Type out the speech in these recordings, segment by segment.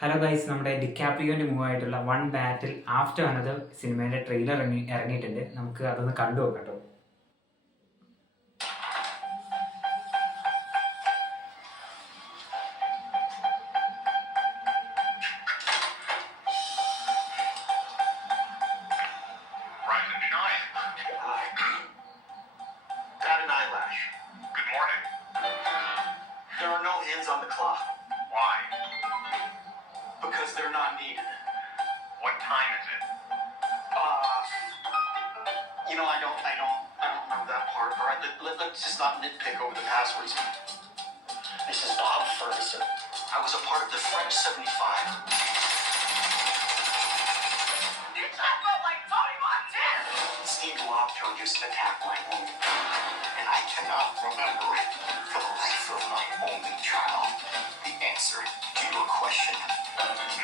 Hello guys, നമ്മുടെ ഡിക്കാപ്രിയോന്റെ മൂവ് ആയിട്ടുള്ള വൺ ബാറ്റിൽ ആഫ്റ്റർ അനദർ സിനിമയുടെ ട്രെയിലർ ഇറങ്ങിയിട്ടുണ്ട്. നമുക്ക് അതൊന്ന് കണ്ടു നോക്കാം കേട്ടോ. There are no hands on the clock. Why? Because they're not needed. What time is it? I don't remember that part. All right, let's just not nitpick over the passwords. This is Bob Ferguson. I was a part of the French 75. You talk about like Tony Montana! Steve Lobster just attacked my home, and I cannot remember it for the life of my only child. The answer to your question.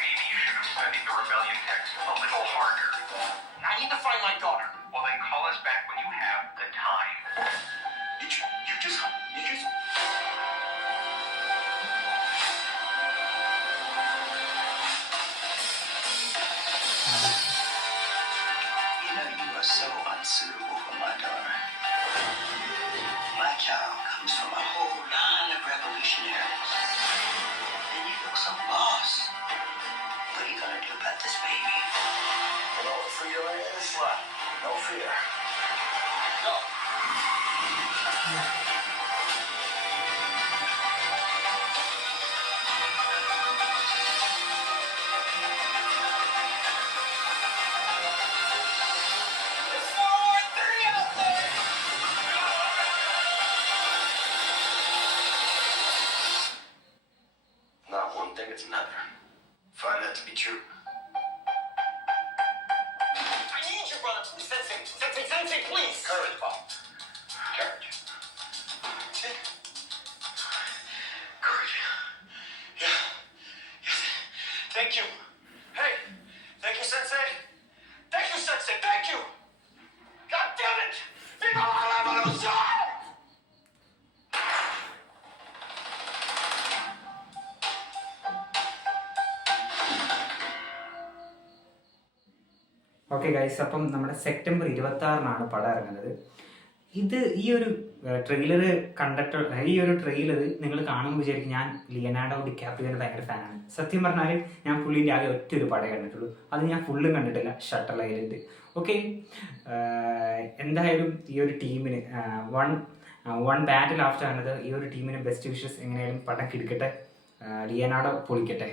Maybe you should have studied the rebellion text a little harder. I need to find my daughter. Well, then call us back when you have the time. You just. You know, you are so unsuitable for my daughter. My child comes from a whole line of revolutionaries. And you look so lost. What are you gonna do about this baby? You know what freedom is? What? No fear. Go. Not one thing, it's another. Find that to be true. I need you, brother. Sensei, please. Courage, Bob. Courage. Courage. Yeah. Yes. Thank you. Hey. Thank you, Sensei. Thank you, Sensei. Thank you. God damn it. Viva la revolution! Okay guys, അപ്പം നമ്മുടെ സെപ്റ്റംബർ 26-നാണ് പടം ഇറങ്ങുന്നത്. ഈ ഒരു ട്രെയിലർ നിങ്ങൾ കാണുമ്പോൾ വിചാരിക്കും ഞാൻ ലിയനാർഡോ ഡിക്കാപ്രിയോയുടെ ഭയങ്കര ഫാനാണ്. സത്യം പറഞ്ഞാൽ ഞാൻ പുള്ളിൻ്റെ ആകെ ഒരു പടം കണ്ടിട്ടുള്ളൂ. അത് ഞാൻ ഫുള്ളും കണ്ടിട്ടില്ല, ഷട്ടർ ഐലൻഡ്. ഓക്കെ, എന്തായാലും ഈ ഒരു ടീമിന് വൺ ബാറ്റിൽ ആഫ്റ്റർ അനദർ ഈ ഒരു ടീമിന് ബെസ്റ്റ് വിഷസ്. എങ്ങനെയായാലും പടം കിടക്കട്ടെ, ലിയനാർഡോ പൊളിക്കട്ടെ.